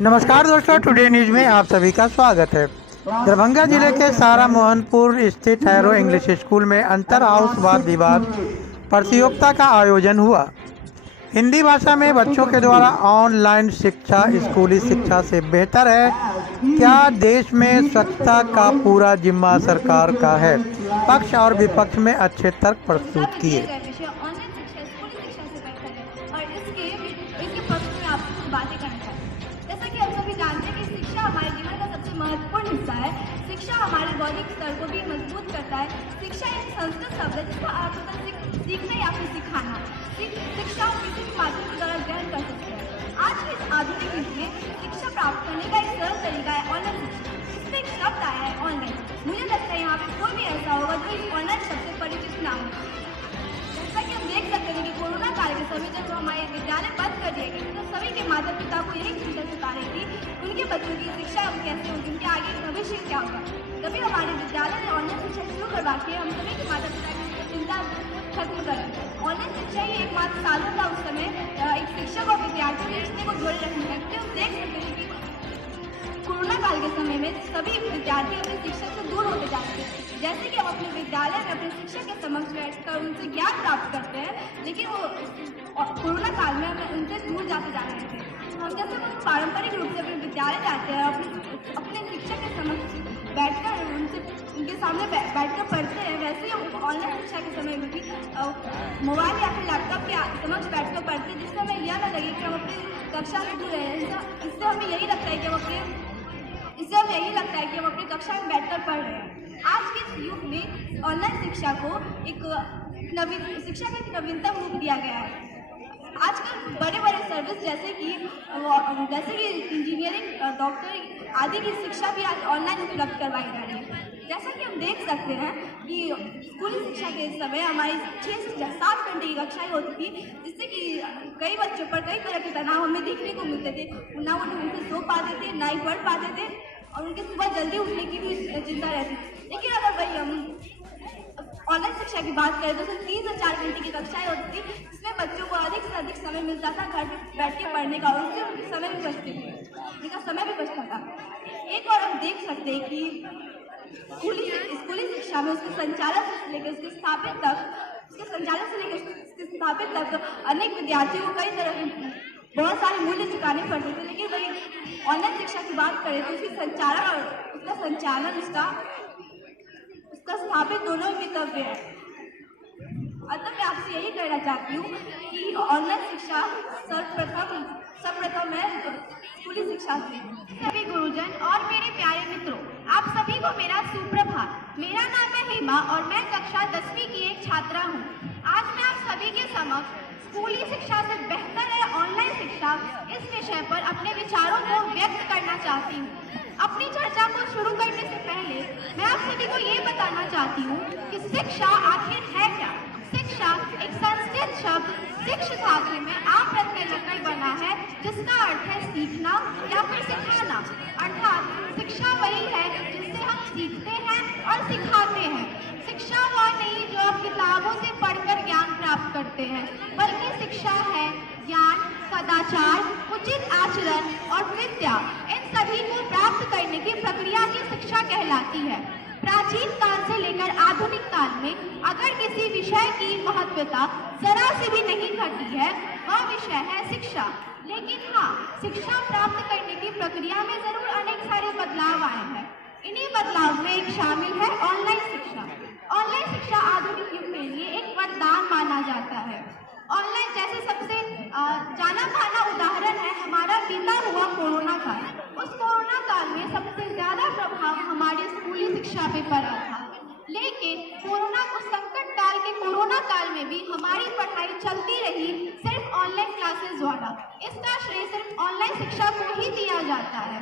नमस्कार दोस्तों, today news में आप सभी का स्वागत है। दरभंगा जिले के सारा मोहनपुर स्थित हैरो इंग्लिश स्कूल में अंतर हाउस वाद विवाद प्रतियोगिता का आयोजन हुआ। हिंदी भाषा में बच्चों के द्वारा ऑनलाइन शिक्षा स्कूली शिक्षा से बेहतर है क्या? देश में स्वच्छता का पूरा जिम्मा सरकार का है। पक्ष और विपक्ष में अच्छे तर्क प्रस्तुत किए। ऑनलाइन शिक्षा स्कूली शिक्षा से बेहतर है और इसके पक्ष में आपसे कुछ बातें करना चाहते हैं। जैसा कि हम सभी जानते हैं कि शिक्षा हमारे जीवन का सबसे महत्वपूर्ण हिस्सा है। शिक्षा हमारे बौद्धिक स्तर को भी मजबूत करता है। शिक्षा एक संस्कृत शब्द है जिसका अर्थ होता है सीखना या फिर सिखाना। शिक्षा हम किसी भी माध्यम के द्वारा ग्रहण कर सकते हैं। आज के इस आधुनिक युग में शिक्षा प्राप्त करने का एक सरल तरीका है ऑनलाइन शिक्षा। इसमें एक शब्द आया है ऑनलाइन। मुझे लगता है यहाँ पे कोई भी ऐसा होगा जो इस ऑनलाइन शब्द से परिचित ना हो। जैसा कि हम देख सकते हैं कि कोरोना काल के समय जब हमारे विद्यालय बंद कर दिए गए तो सभी के माता पिता को यही चिंता सता रही थी उनके बच्चों की शिक्षा कैसे होगी, उनके आगे भविष्य क्या होगा। तभी हमारे विद्यालय ने ऑनलाइन शिक्षा शुरू करवा के हम सभी के माता पिता की चिंता खत्म कर दी। ऑनलाइन शिक्षा ही एकमात्र साधन था उस समय एक शिक्षक और विद्यार्थी के रिश्ते को जोड़े रखने का। हम देख सकते हैं कि कोरोना काल के समय में सभी विद्यार्थी अपने शिक्षक से दूर होते जाते हैं। जैसे कि हम अपने विद्यालय में अपने शिक्षक के समक्ष बैठकर उनसे ज्ञान प्राप्त करते हैं, लेकिन वो कोरोना काल में हमें उनसे दूर जाते जा रहे थे। हम जैसे वो पारंपरिक रूप से अपने विद्यालय जाते हैं, अपने शिक्षक के समक्ष बैठकर उनके सामने बैठकर पढ़ते हैं, वैसे ही हम ऑनलाइन शिक्षा के समय में भी मोबाइल या फिर लैपटॉप के समक्ष बैठकर पढ़ते हैं, जिससे हमें यह न लगे कि हम अपनी कक्षा में दूर रहे हैं। इससे हमें यही लगता है कि हम अपनी कक्षा में बैठकर पढ़ रहे हैं। आज के इस युग में ऑनलाइन शिक्षा को एक शिक्षा का एक नवीनतम रूप दिया गया है। आजकल बड़े बड़े सर्विस जैसे कि इंजीनियरिंग, डॉक्टर आदि की शिक्षा भी आज ऑनलाइन उपलब्ध करवाई जा रही है। जैसा कि हम देख सकते हैं कि स्कूली शिक्षा के समय हमारी 6 से 7 घंटे की कक्षाएं होती थी, जिससे कि कई बच्चों पर कई तरह के तनाव हमें देखने को मिलते थे। ना वो ढंग से सो पाते थे, ना ही पढ़ पाते थे और उनके सुबह जल्दी उठने की भी चिंता रहती थी। लेकिन अगर वही हम ऑनलाइन शिक्षा की बात करें तो सिर्फ 3 से 4 घंटे की कक्षाएं होती थी, जिसमें बच्चों को अधिक से अधिक समय मिलता था घर पर बैठ के पढ़ने का और उससे उनका समय भी बचता था। एक और हम देख सकते हैं कि स्कूली शिक्षा में उसके संचालन से लेकर उसके स्थापित तक अनेक विद्यार्थियों को कई तरह के बहुत सारे मूल्य चुकाने पड़ते थे। लेकिन वही ऑनलाइन शिक्षा की बात करें तो उसकी संचालन और उसका स्थापित दोनों ही कर्तव्य है। अतः मैं आपसे यही कहना चाहती हूँ कि ऑनलाइन शिक्षा सर्वप्रथम है स्कूली शिक्षा से। सभी गुरुजन और मेरे प्यारे मित्रों, आप सभी को मेरा सुप्रभात। मेरा नाम है हेमा और मैं कक्षा 10वीं की एक छात्रा हूँ। आज मैं आप सभी के समक्ष स्कूली शिक्षा से बेहतर है ऑनलाइन शिक्षा इस विषय पर अपने विचारों को व्यक्त करना चाहती हूँ। अपनी चर्चा को शुरू करने से पहले मैं आप सभी को ये बताना चाहती हूँ कि शिक्षा आखिर है क्या। शिक्षा एक संस्कृत शब्द शिक्ष धातु में आप प्रत्यय लकड़ बना है, जिसका अर्थ है सीखना या फिर सिखाना। अर्थात शिक्षा वही है जिससे हम सीखते हैं और सिखाते हैं। शिक्षा वह नहीं जो आप किताबों से पढ़कर ज्ञान प्राप्त करते हैं, बल्कि शिक्षा है ज्ञान, सदाचार, उचित आचरण और विद्या, इन सभी को प्राप्त करने की प्रक्रिया ही शिक्षा कहलाती है। प्राचीन काल से लेकर आधुनिक काल में अगर किसी विषय की महत्वता जरा से भी नहीं घटी है, वह विषय है शिक्षा। लेकिन हाँ, शिक्षा प्राप्त करने की प्रक्रिया में जरूर अनेक सारे बदलाव आए हैं। इन्हीं बदलाव में एक शामिल है ऑनलाइन शिक्षा। ऑनलाइन शिक्षा आधुनिक युग के लिए एक वरदान माना जाता है। ऑनलाइन जैसे सबसे जाना माना उदाहरण है हमारा बीता हुआ कोरोना काल। उस कोरोना काल में सबसे ज्यादा प्रभाव हमारी स्कूली शिक्षा पे पड़ा था। लेकिन उस संकट काल के कोरोना काल में भी हमारी पढ़ाई चलती रही सिर्फ ऑनलाइन क्लासेस द्वारा। इसका श्रेय सिर्फ ऑनलाइन शिक्षा को ही दिया जाता है।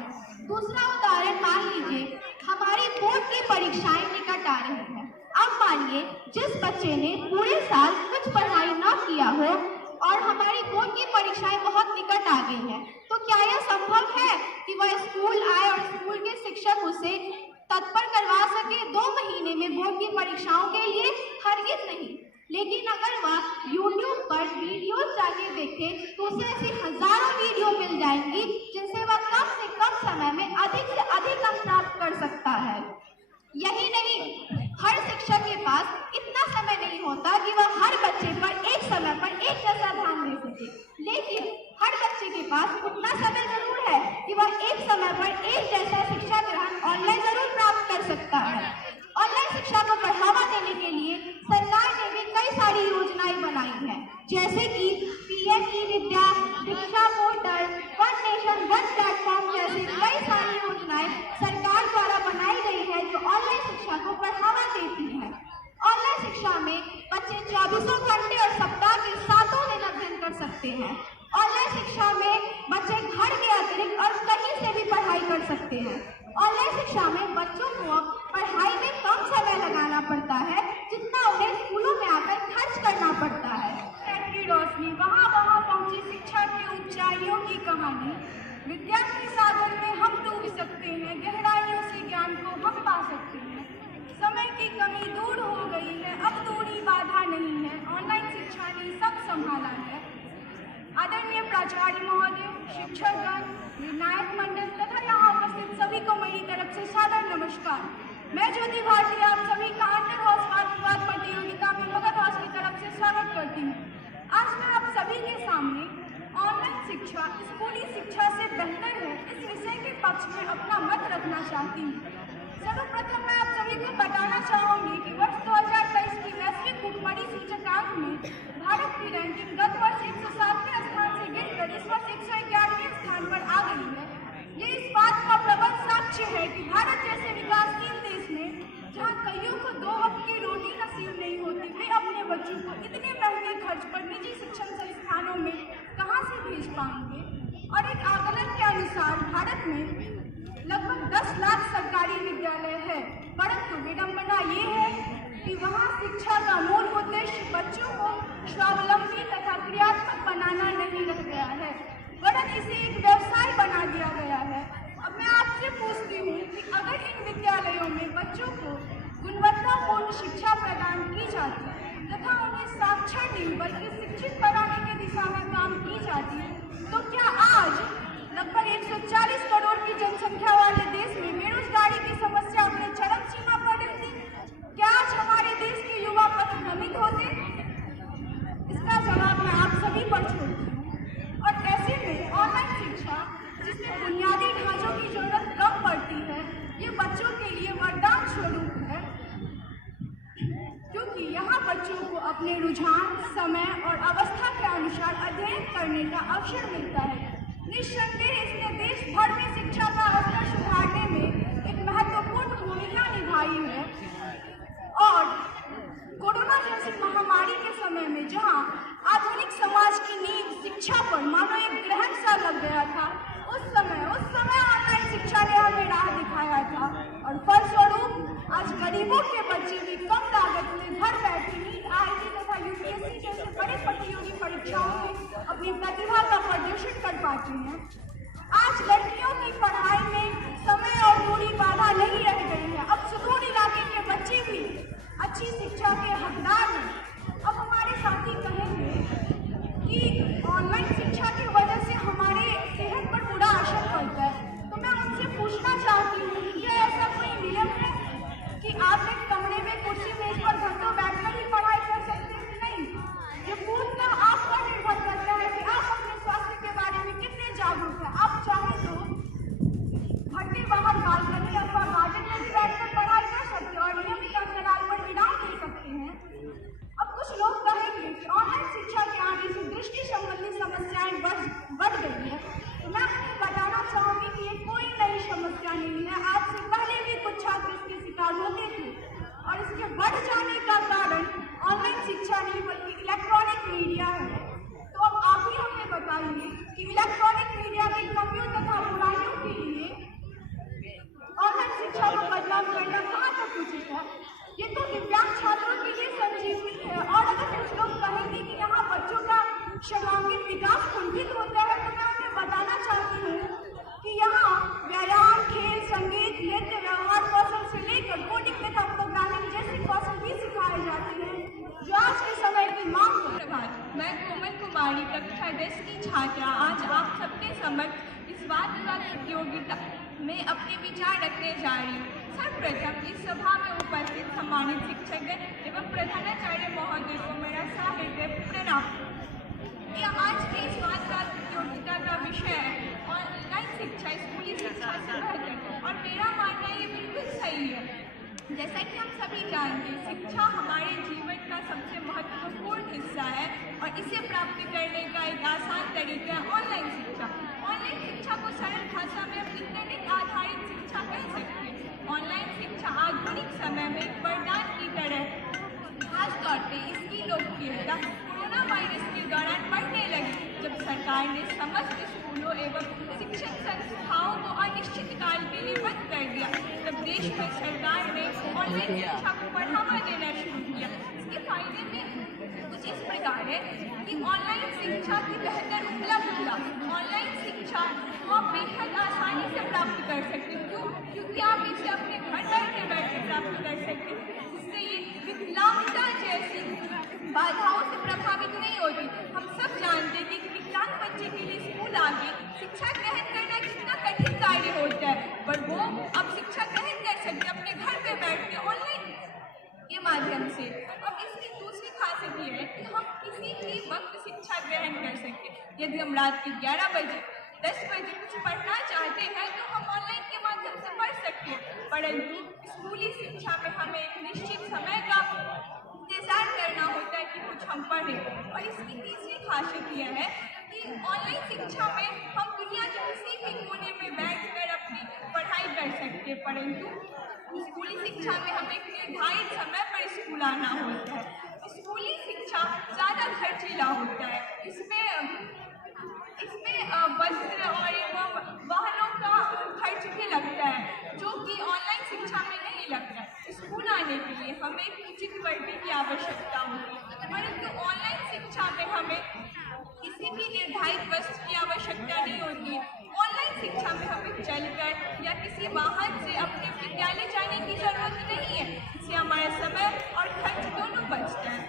दूसरा उदाहरण मान लीजिए, हमारी बोर्ड की परीक्षाएं निकट आ रही हैं। अब मानिए जिस बच्चे ने पूरे साल कुछ पढ़ाई न किया हो और हमारी बोर्ड की परीक्षाएं बहुत निकट आ गई हैं, तो क्या यह संभव है कि वह स्कूल आए और स्कूल के शिक्षक उसे तत्पर करवा सके 2 महीने में बोर्ड की परीक्षाओं के लिए? हरगिज नहीं। लेकिन अगर वह YouTube पर वीडियो जाके देखे तो उसे ऐसी हजारों वीडियो मिल जाएंगी जिनसे वह कम समय में अधिक से अधिक अंक प्राप्त कर सकता है। यही नहीं, हर शिक्षक के पास इतना समय नहीं होता कि वह हर बच्चे पर एक समय पर एक जैसा ध्यान दे सके, लेकिन हर बच्चे के पास उतना समय जरूर है कि वह एक समय पर एक जैसा शिक्षा ग्रहण ऑनलाइन जरूर प्राप्त कर सकता है। ऑनलाइन शिक्षा को बढ़ावा देने के लिए सरकार ने भी कई सारी योजनाएं बनाई हैं, जैसे कि पीएम ई विद्या, शिक्षा portal, one nation one platform जैसी कई सारी योजनाएं सरकार द्वारा बनाई गई है जो ऑनलाइन शिक्षा को बढ़ावा देती है। ऑनलाइन शिक्षा में बच्चे 24 घंटे और सप्ताह के 7 दिन अध्ययन कर सकते हैं। ऑनलाइन शिक्षा में बच्चे घर के अतिरिक्त और कहीं से भी पढ़ाई कर सकते हैं। ऑनलाइन शिक्षा में बच्चों को पढ़ाई में कम समय लगाना पड़ता है जितना उन्हें स्कूलों में आकर खर्च करना पड़ता है। की रोशनी वहाँ पहुँची शिक्षा की ऊंचाइयों की कहानी। विज्ञान के सागर में हम डूब सकते हैं, गहराइयों से ज्ञान को हम पा सकते हैं। समय की कमी दूर हो गई है, अब दूरी बाधा नहीं है, ऑनलाइन शिक्षा ने सब संभाला है। आदरणीय प्राचार्य महोदय, शिक्षकगण, निर्णायक मंडल तथा यहाँ उपस्थित सभी को मेरी तरफ से सादर नमस्कार। मैं ज्योति भारती आप सभी का अंतर हाउस वाद विवाद प्रतियोगिता में मगध हाउस की तरफ से स्वागत करती हूँ। आज मैं आप सभी के सामने ऑनलाइन शिक्षा स्कूली शिक्षा से बेहतर है इस विषय के पक्ष में अपना मत रखना चाहती हूँ। सर्वप्रथम मैं आप सभी को बताना चाहूँगी कि वर्ष 2023 की वैश्विक भुखमरी सूचकांक में भारत की रैंकिंग गत वर्ष 107वें स्थान से गिरकर इस वर्ष 111वें स्थान पर आ गई है। ये इस बात का प्रबल साक्ष्य है कि भारत जैसे विकासशील देश में जहाँ कईयों को 2 वक्त की रोटी नसीब नहीं होती, वे अपने बच्चों को इतने महंगे खर्च पर निजी शिक्षण संस्थानों में कहाँ से भेज पाएंगे। और एक आकलन के अनुसार भारत में लगभग 10 लाख सरकारी विद्यालय है, परंतु विडंबना ये है कि वहाँ शिक्षा का मूल उद्देश्य बच्चों को स्वावलंबी तथा क्रियात्मक बनाना नहीं रह गया है, वरन इसे एक व्यवसाय बना दिया गया है। अब मैं आपसे पूछती हूँ कि अगर इन विद्यालयों में बच्चों को गुणवत्तापूर्ण शिक्षा प्रदान की जाती तथा उन्हें साक्षर नहीं बल्कि शिक्षित बनाने की दिशा में काम की जाती, तो क्या आज लगभग 140 करोड़ की जनसंख्या वाले देश में बेरोजगारी की समस्या अपने चरम सीमा पर रहती? क्या आज हमारे देश के युवा पथभ्रमित होते? इसका जवाब मैं आप सभी पर छोड़ती हूँ। और ऐसे में ऑनलाइन शिक्षा जिसमें बुनियादी ढांचों की जरूरत कम पड़ती है, ये बच्चों के लिए वरदान स्वरूप है, क्योंकि यहाँ बच्चों को अपने रुझान, समय और अवस्था के अनुसार अध्ययन करने का अवसर मिलता है। निस्संदेह इसने देश भर में शिक्षा का स्तर सुधारने में एक महत्वपूर्ण भूमिका निभाई है। और कोरोना जैसी महामारी के समय में जहां आधुनिक समाज की नींव शिक्षा पर मानो एक ग्रहण सा लग गया था, उस समय ऑनलाइन शिक्षा ने हमें राह दिखाया था। और फलस्वरूप आज गरीबों के बच्चे भी कम लागत में घर बैठे नीट, आईआईटी तथा यूपीएससी जैसे बड़े प्रतियोगी परीक्षाओं में अपनी प्रतिभा का प्रदर्शन कर पाते हैं। आज लड़कियों की पढ़ाई में समय और दूरी बाधा नहीं रह गई है। अब सुदूर इलाके के बच्चे भी अच्छी शिक्षा के हकदार हैं। अब हमारे साथी कहेंगे कि ऑनलाइन शिक्षा की वजह से हमारे सेहत पर बुरा असर पड़ता है, तो मैं उनसे पूछना चाहती हूँ कि ऐसा कोई नियम है कि आप एक कमरे में कुर्सी मेज पर घंटों बैठकर ही पढ़ाई कर सकते हैं? नहीं, ये पूछना आप पर निर्भर करता है कि आप अपने स्वास्थ्य के बारे में कितने जागरूक हैं। आप चाहें तो घर के बाहर बालकनी अथवा गार्डन में भी बैठकर पढ़ाई कर सकते हैं और नियमित अंतराल पर विराम दे सकते हैं। अब कुछ लोग कहेंगे कि ऑनलाइन शिक्षा के आने से दृष्टि संबंधी समस्याएं बढ़ गई है, तो मैं आपको बताना चाहूँगी कि ये कोई नई समस्या नहीं है। आज से पहले भी कुछ छात्र इसके शिकार होते थे और इसके बढ़ जाने का कारण ऑनलाइन शिक्षा नहीं बल्कि इलेक्ट्रॉनिक मीडिया है। तो अब आप ही हमें बताइए कि इलेक्ट्रॉनिक मीडिया की कमियों तथा बुराइयों के लिए ऑनलाइन शिक्षा को बदलाव करना कहाँ तक उचित है? ये तो दिव्यांग छात्रों के लिए संजीवनी है। और अगर कुछ लोग कहेंगे कि यहाँ बच्चों का सर्वांगीण विकास कुंठित होता है, तो मैं उन्हें बताना चाहती हूँ कि यहाँ व्यायाम, खेल, संगीत, नृत्य, व्यवहार कौशल से लेकर कोडिंग तथा प्रोग्रामिंग जैसे कौशल भी सिखाए जाते हैं जो आज के समय की मांग है। मैं कोमल कुमारी कक्षा 10 की छात्रा आज आप सबके समक्ष इस वाद विवाद प्रतियोगिता मैं अपने विचार रखने जा रही हूँ। सर्वप्रथम इस सभा में उपस्थित सम्मानित शिक्षकगण एवं प्रधानाचार्य महोदय को मेरा सादर प्रणाम। यह आज की इस वार्ता प्रतियोगिता का विषय है ऑनलाइन शिक्षा स्कूली शिक्षा से बेहतर, और मेरा मानना ये बिल्कुल सही है। जैसा कि हम सभी जानते हैं, शिक्षा हमारे जीवन का सबसे महत्वपूर्ण हिस्सा है और इसे प्राप्त करने का एक आसान तरीका है ऑनलाइन शिक्षा। ऑनलाइन शिक्षा को सरल भाषा में हम इंटरनेट आधारित शिक्षा कह सकते हैं। ऑनलाइन शिक्षा आधुनिक समय में एक वरदान की तरह, खासतौर पर इसकी लोकप्रियता कोरोना वायरस के दौरान बढ़ने लगी, जब सरकार ने समस्त स्कूलों एवं शिक्षण संस्थाओं को अनिश्चित काल के लिए बंद कर दिया। तब देश में सरकार ने ऑनलाइन शिक्षा को बढ़ावा देना शुरू किया। इसके फायदे में कुछ इस प्रकार है कि ऑनलाइन शिक्षा की बेहतर उपलब्धता। ऑनलाइन शिक्षा को आप बेहद आसानी से प्राप्त कर सकते हैं। क्यों? क्योंकि आप इसे अपने घर बैठे बैठे प्राप्त कर सकते हैं, जिससे ये विकलांगता जैसी बाधाओं से प्रभावित नहीं होती। हम सब जानते हैं कि विकलांग बच्चे के लिए स्कूल आके शिक्षा ग्रहण करना कितना कठिन कार्य होता है, पर वो अब शिक्षा ग्रहण कर सकते अपने घर पे बैठ के ऑनलाइन के माध्यम से। अब इसकी दूसरी खासियत ये है कि हम किसी भी वक्त शिक्षा ग्रहण कर सकते हैं। यदि हम रात के 11 बजे 10 बजे कुछ पढ़ना चाहते हैं तो हम ऑनलाइन के माध्यम से पढ़ सकते हैं, परंतु स्कूली शिक्षा में हमें एक निश्चित समय का इंतजार करना होता है कि कुछ हम पढ़ें। और इसकी तीसरी खासियत यह है कि ऑनलाइन शिक्षा में हम दुनिया के किसी भी कोने में बैठकर अपनी पढ़ाई कर सकते हैं, परंतु स्कूली शिक्षा में हमें निर्धारित समय पर स्कूल आना होता है। स्कूली शिक्षा ज़्यादा खर्चीला होता है। इसमें वस्त्र और एवं वाहनों का खर्च भी लगता है, जो कि ऑनलाइन शिक्षा में नहीं लगता है। स्कूल आने के लिए हमें एक उचित वर्दी की आवश्यकता होती है, परंतु ऑनलाइन शिक्षा में हमें किसी भी निर्धारित वस्त्र की आवश्यकता नहीं होती है। ऑनलाइन शिक्षा में हमें चलकर या किसी वाहन से अपने विद्यालय जाने की जरूरत नहीं है। इससे हमारा समय और खर्च दोनों बचता है।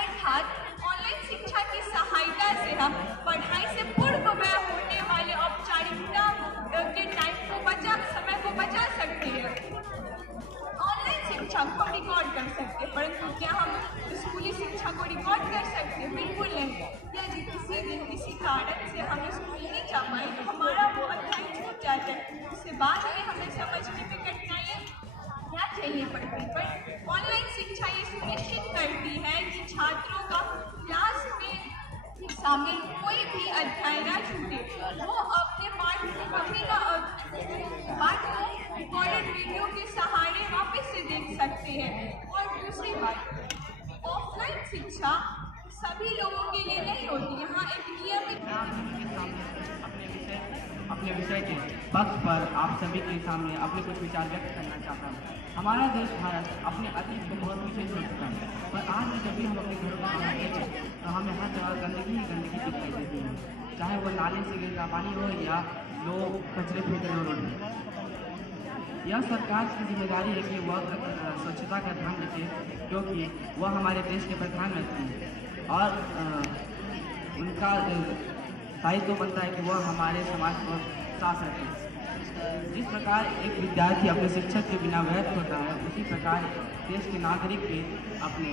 अर्थात ऑनलाइन शिक्षा की सहायता से हम पढ़ाई से पूर्व में होने वाले औपचारिकता के समय को बचा सकते हैं। ऑनलाइन शिक्षा को रिकॉर्ड कर सकते हैं, परंतु क्या हम स्कूली शिक्षा को रिकॉर्ड कर सकते हैं? बिल्कुल नहीं। यदि किसी दिन किसी कारण से हम स्कूल नहीं जा पाए तो हमारा वो अध्याय छूट जाता है, उससे बाद में हमें समझने में कठिनाइयाँ क्या चाहिए पड़ती। पर ऑनलाइन शिक्षा ये सुनिश्चित करती है कि छात्रों का क्लास में शामिल कोई भी अध्याय ना छूटे। वो अपने पाठ को रिकॉर्डेड वीडियो के सहारे वापस से देख सकते हैं। और दूसरी बात, ऑफलाइन शिक्षा सभी लोगों के लिए नहीं होती। यहाँ एक नियमित अपने विषय के पक्ष पर आप सभी के सामने अपने कुछ विचार व्यक्त करना चाहता हूँ। हमारा देश भारत अपने अतीत को बहुत पीछे छोड़ चुका है, पर आज भी जब भी हम अपने घरों में बाहर देखते हैं तो हमें हर जगह गंदगी ही गंदगी दिखाई देती है, चाहे वो नाले से गिरता पानी हो या लोग कचरे फेंक रहे हो रोड में। यह सरकार की जिम्मेदारी है कि वह स्वच्छता का ध्यान रखे, क्योंकि वह हमारे देश के प्रधानमंत्री हैं और उनका दायित्व बनता है कि वह हमारे समाज को साफ रखें। जिस प्रकार एक विद्यार्थी अपने शिक्षक के बिना व्यर्थ होता है, उसी प्रकार देश के नागरिक भी अपने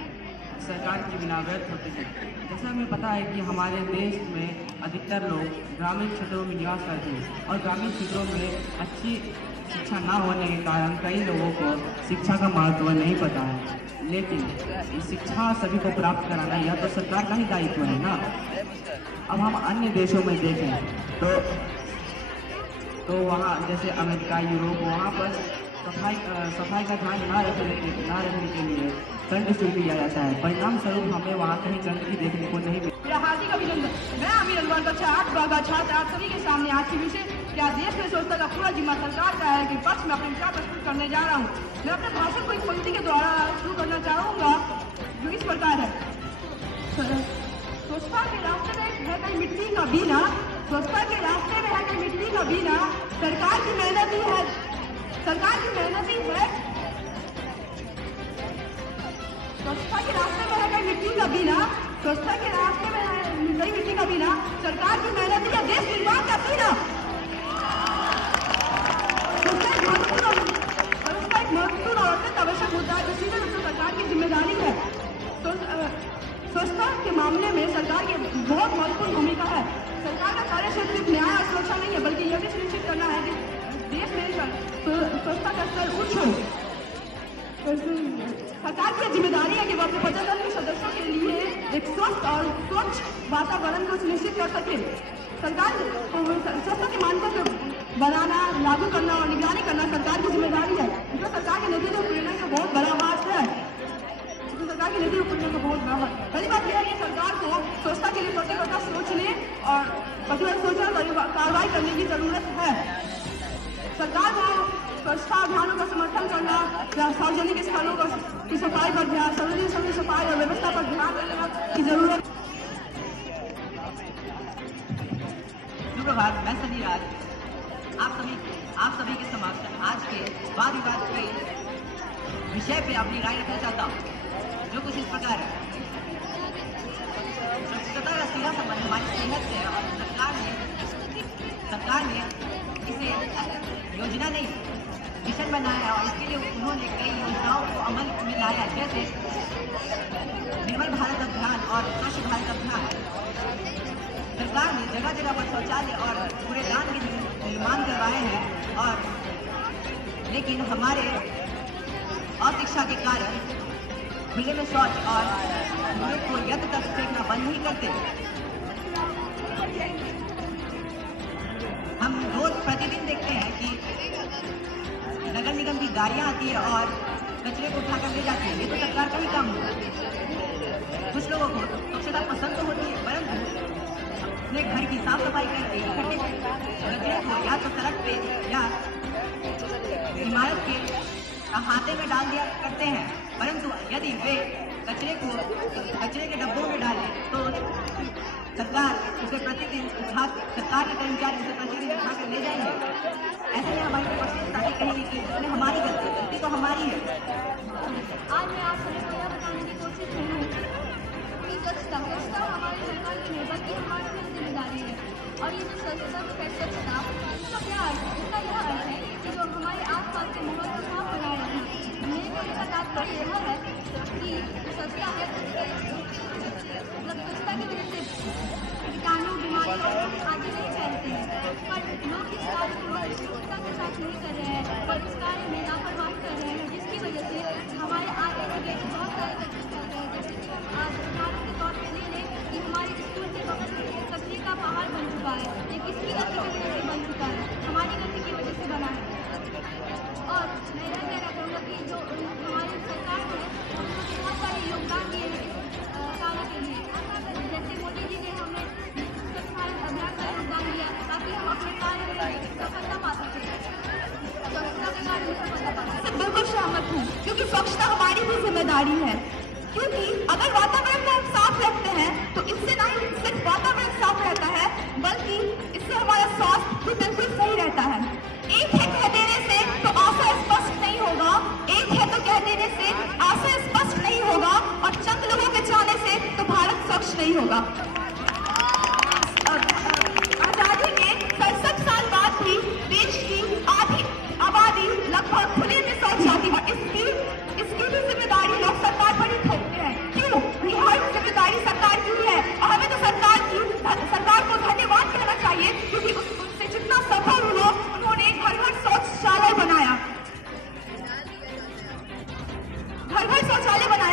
सरकार के बिना व्यर्थ होते हैं। जैसा हमें पता है कि हमारे देश में अधिकतर लोग ग्रामीण क्षेत्रों में निवास करते हैं और ग्रामीण क्षेत्रों में अच्छी शिक्षा ना होने के कारण कई लोगों को शिक्षा का महत्व नहीं पता है। लेकिन शिक्षा सभी को प्राप्त कराना यह तो सरकार का ही दायित्व है ना। अब हम अन्य देशों में देखें तो वहाँ जैसे अमेरिका, यूरोप, वहाँ पर सफाई का ध्यान ना रखने के लिए दंड शुल्क लिया जाता है। परिणाम स्वरूप हमें वहाँ कहीं गंदगी देखने को नहीं मिलती। मेरा हार्दिक अभिनंदन। मैं अमीर अनवर कक्षा 8 का छात्र आप सभी के सामने आज की विषय क्या देश में स्वच्छता का पूरा जिम्मा सरकार का है कि पक्ष में अपने विचार प्रस्तुत करने जा रहा हूँ। मैं अपने भाषण को एक पंक्ति के द्वारा शुरू करना चाहूँगा जो इस प्रकार है। स्वच्छता के रास्ते में है कहीं मिट्टी का बीना, स्वच्छता के रास्ते में है कहीं मिट्टी का बीना, सरकार की मेहनत ही है, सरकार की मेहनत ही है। स्वच्छता के रास्ते में है कहीं मिट्टी का बीना, स्वच्छता के रास्ते में है कहीं मिट्टी का बीना, सरकार की मेहनत ही है देश निर्माण का सीना। उद्देश्य सिर्फ न्याय और सुरक्षा नहीं है, बल्कि यह भी सुनिश्चित करना है कि देश में स्वच्छता का स्तर उच्च हो। सरकार की जिम्मेदारी है कि वह अपने प्रजातंत्र के सदस्यों के लिए एक स्वस्थ और स्वच्छ वातावरण को सुनिश्चित कर सके। सरकार को स्वच्छता के मानकों को बनाना, लागू करना और निगरानी करना सरकार की जिम्मेदारी है। जो सरकार के नेतृत्व प्रेरणा का बहुत बड़ा हाथ है। सरकार के नेतृत्व प्रेरणा का बहुत बड़ा हाथ। पहली बात यह है कि सरकार को स्वच्छता के लिए प्रतिबद्धता सोचने और प्रतिबद्ध सोचने और कार्रवाई करने की जरूरत है। सरकार को स्वच्छता अभियानों का समर्थन करना, सार्वजनिक स्थलों की सफाई पर ध्यान, सार्वजनिक स्थलों की सफाई और व्यवस्था पर ध्यान देने की जरूरत। सुप्रभात, मैं सनी राज आप सभी के समक्ष आज के वाद विवाद के विषय पे अपनी राय रखना चाहता हूँ, जो कुछ इस प्रकार है। स्वच्छता का सीधा संबंध हमारी सेहत से है और सरकार ने इसे योजना नहीं मिशन बनाया और इसके लिए उन्होंने कई योजनाओं को अमल में लाया, जैसे निर्मल भारत अभियान और स्वच्छ भारत अभियान। सरकार ने जगह जगह पर शौचालय और कूड़ेदान के निर्माण करवाए हैं, और लेकिन हमारे अशिक्षा के कारण खुले में शौच और कूड़े को यत्र तक फेंकना बंद नहीं करते। हम रोज प्रतिदिन देखते हैं कि नगर निगम की गाड़ियां आती है और कचरे को उठाकर ले जाती है। ये तो सरकार का ही काम होगा। कुछ लोगों को स्वच्छता पसंद तो होती है, परंतु अपने घर की साफ सफाई करके इकट्ठे कचरे को या तो सड़क पे या इमारत के अहाते में डाल दिया करते हैं। परंतु यदि वे कचरे के डब्बों में डालें तो सरकार उसे प्रतिदिन सरकार के कर्मचारी उसे प्रतिदिन उठाकर ले जाएंगे। ऐसे में हमारी उपस्थिति कहेगी कि इसमें हमारी गलती तो हमारी है। आज मैं आप सभी को यह बताने की कोशिश की हूँ कि स्वच्छता हमारी सरकार की नहीं बल्कि हमारी जिम्मेदारी है। और ये जो स्वच्छता इसका क्या अर्थ है? इसका यह अर्थ है कि जो हमारे आसपास के माहौल को साफ बनाए रखना। मेरे कहने का तात्पर्य यह है कि स्वच्छता है मतलब स्वच्छता की वजह से कीटाणु बीमारी आदि नहीं फैलते हैं, पर लोग इस कार्य को शुद्धता के साथ नहीं कर रहे हैं और इस कार्य में लापरवाही कर रहे हैं, जिसकी वजह से हमारे आगे लगे बहुत सारे कचरे फैल रहे हैं। जैसे कि आज उदाहरण के तौर पर ले लें कि हमारे स्कूल के बगल में कचरे का पहाड़ बन चुका है। ये किसकी गलती की वजह से बन चुका है? हमारी गलती की वजह से बना है। और मैं यह कहना चाहूँगा कि जो हमारी सरकार है उन्होंने बहुत सारे योगदान दिए हैं इस कार्य के लिए। जैसे मोदी जी ने हमें स्वच्छ भारत अभियान का योगदान दिया ताकि हम अपने कार्य में सफलता पा सकें, स्वच्छता के कार्य में सफलता पा सकें। बिल्कुल सहमत हूँ, क्योंकि स्वच्छता हमारी भी जिम्मेदारी है। क्योंकि अगर वातावरण को हम साफ रखते हैं तो इससे ना ही सिर्फ वातावरण साफ रहता है, बल्कि इससे हमारा स्वास्थ्य भी बिल्कुल सही रहता है। एक है कह देने से तो आशय स्पष्ट नहीं होगा, एक है तो कह देने से आशय स्पष्ट नहीं होगा, और चंद लोगों के चाहने से तो भारत स्वच्छ नहीं होगा। आजादी के 67 साल बाद भी देश की आधी आबादी लगभग खुले में शौच जाती है। इसकी भी जिम्मेदारी लोग सरकार पर ही थोपते हैं। क्यों? हर जिम्मेदारी सरकार की है और हमें तो सरकार को धन्यवाद कहना चाहिए, क्योंकि उनसे जितना सफल हुआ उन्होंने घर घर शौचालय बनाया,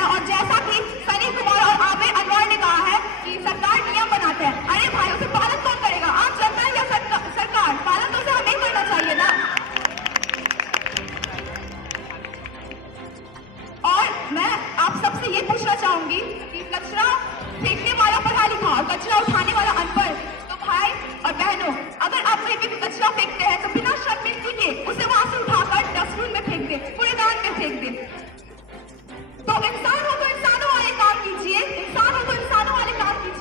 और जैसा कि सनी कुमार और आमिर अनवर ने कहा है कि सरकार नियम बनाते हैं। अरे भाई, उसे पालन कौन करेगा? आम जनता या सरकार? पालन तो उसे हमें करना चाहिए ना। और मैं आप सबसे ये पूछना चाहूंगी कि कचरा फेंकने वाला पढ़ा लिखा और कचरा उठाने वाला अनपढ़, तो भाई और बहनों, अगर आप कहीं पे कचरा फेंकते हैं तो बिना शर्मिंदगी के उसे वहां से उठाकर डस्टबिन में फेंक दे, कूड़ेदान में फेंक दे। तो इंसान हो तो इंसानों वाले काम कीजिए,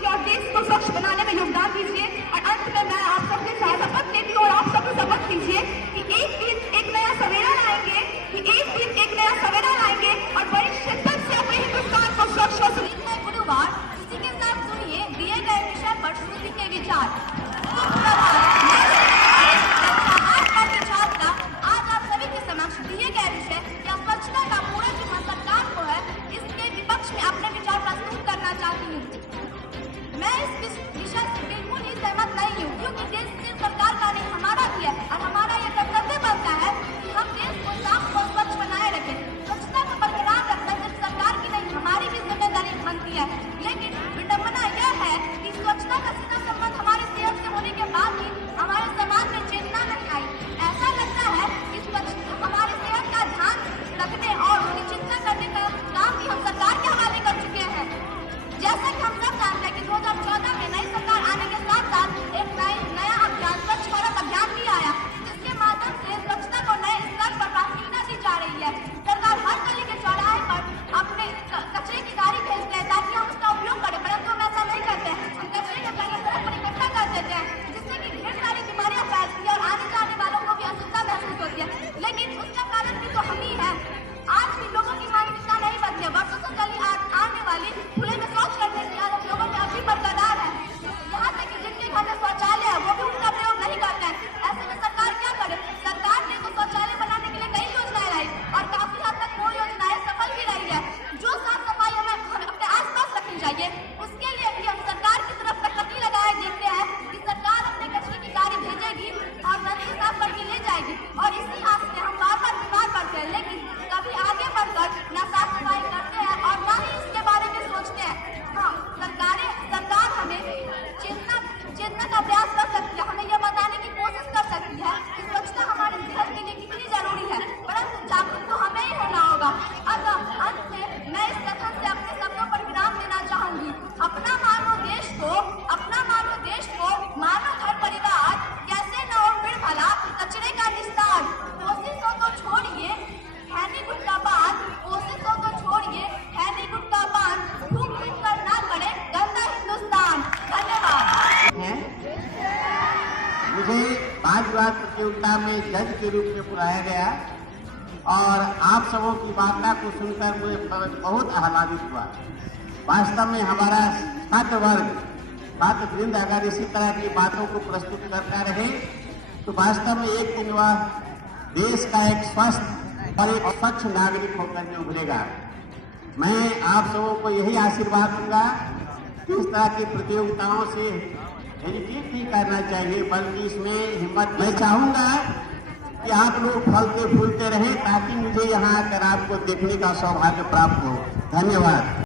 और देश को स्वच्छ बनाने में योगदान दीजिए। और अंत में मैं आप सबके साथ शपथ लेती हूँ और आप सबको शपथ लीजिए कि एक दिन एक नया सवेरा लाएंगे, और बड़ी शिद्दत से अपने हिंदुस्तान को स्वच्छ हो सके। गुरुवार इसी के साथ सुनिए दिए गए विषय पर श्रुति के विचार। है कि स्वच्छता हमारे सेहत के लिए कितनी जरूरी है, परंतु जागरूक तो हमें ही होना होगा। अतः अंत में मैं इस कथन से अपने शब्दों पर विराम देना चाहूंगी। अपना मानो देश को मानो घर परिवार, कैसे न हो फिर भला कचरे का निस्तार। कोशिश हो तो छोड़िए खैनी गुटखा पान, कोशिश हो तो छोड़िए खैनी गुटखा पान, फूंक कर ना करे गंदा हिंदुस्तान। धन्यवाद। मुझे वाद विवाद प्रतियोगिता में जज के रूप में बुलाया गया और आप सबों की वार्ता को सुनकर मुझे बहुत आह्लादित हुआ। वास्तव में हमारा छात्र वृंद अगर इसी तरह की बातों को प्रस्तुत करता रहे तो वास्तव में एक दिन वह देश का एक स्वस्थ और एक स्वच्छ नागरिक होकर के उभरेगा। मैं आप सबों को यही आशीर्वाद दूंगा कि इस तरह की प्रतियोगिताओं से हेजिटेट नहीं करना चाहिए, बल्कि इसमें हिम्मत। मैं चाहूंगा कि आप लोग फलते फूलते रहें ताकि मुझे यहाँ आकर आपको देखने का सौभाग्य प्राप्त हो। धन्यवाद।